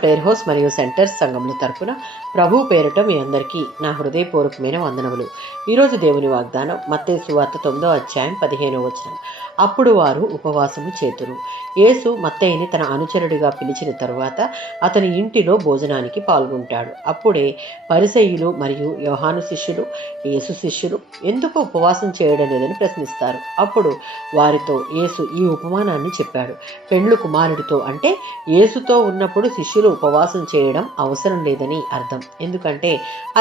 Prayer house మరియు centres సంఘముల తరపున ప్రభు పేరిట మీ అందరికీ నా హృదయపూర్వకమైన వందనములు. ఈరోజు దేవుని వాగ్దానం మత్తయి సువార్త 9వ అధ్యాయం 15వ వచనం. అప్పుడు వారు ఉపవాసము చేతురు. యేసు మత్తయిని తన అనుచరుడిగా పిలిచిన తరువాత అతని ఇంటిలో భోజనానికి పాల్గొంటాడు. అప్పుడే పరిసయ్యులు మరియు యోహాను శిష్యులు యేసు శిష్యులు ఎందుకు ఉపవాసం చేయడం లేదని ప్రశ్నిస్తారు. అప్పుడు వారితో యేసు ఈ ఉపమానాన్ని చెప్పాడు. పెండ్లు కుమారుడితో అంటే యేసుతో ఉన్నప్పుడు శిష్యులు ఉపవాసం చేయడం అవసరం లేదని అర్థం. ఎందుకంటే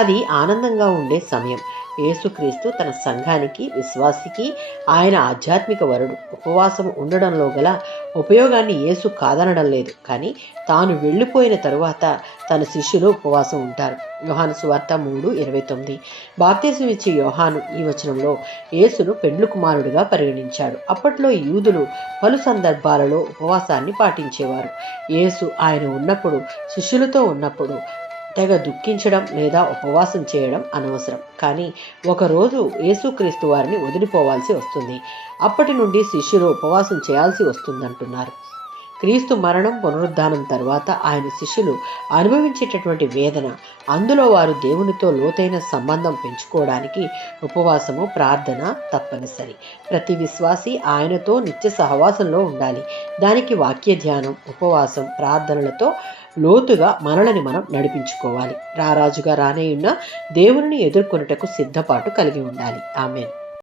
అది ఆనందంగా ఉండే సమయం. యేసుక్రీస్తు తన సంఘానికి, విశ్వాసికి ఆయన ఆధ్యాత్మిక వరుడు. ఉపవాసం ఉండడంలో గల ఉపయోగాన్ని యేసు కాదనడం లేదు. కానీ తాను వెళ్ళిపోయిన తరువాత తన శిష్యులు ఉపవాసం ఉంటారు. యోహాను సువార్త 3:29. బాప్తిసం ఇచ్చే యోహాను ఈ వచనంలో యేసును పెండ్లు కుమారుడిగా పరిగణించాడు. అప్పట్లో యూదులు పలు సందర్భాలలో ఉపవాసాన్ని పాటించేవారు. యేసు ఆయన ఉన్నప్పుడు, శిష్యులతో ఉన్నప్పుడు తెగ దుఃఖించడం లేదా ఉపవాసం చేయడం అనవసరం. కానీ ఒకరోజు యేసుక్రీస్తు వారిని వదిలిపోవాల్సి వస్తుంది. అప్పటి నుండి శిష్యులు ఉపవాసం చేయాల్సి వస్తుందంటున్నారు. క్రీస్తు మరణం, పునరుద్ధానం తర్వాత ఆయన శిష్యులు అనుభవించేటటువంటి వేదన, అందులో వారు దేవునితో లోతైన సంబంధం పెంచుకోవడానికి ఉపవాసము, ప్రార్థన తప్పనిసరి. ప్రతి విశ్వాసి ఆయనతో నిత్య సహవాసంలో ఉండాలి. దానికి వాక్య ధ్యానం, ఉపవాసం, ప్రార్థనలతో లోతుగా మనల్ని మనం నడిపించుకోవాలి. రారాజుగా రానేయున్న దేవుని ఎదుర్కొనుటకు సిద్ధపాటు కలిగి ఉండాలి. ఆమేన్.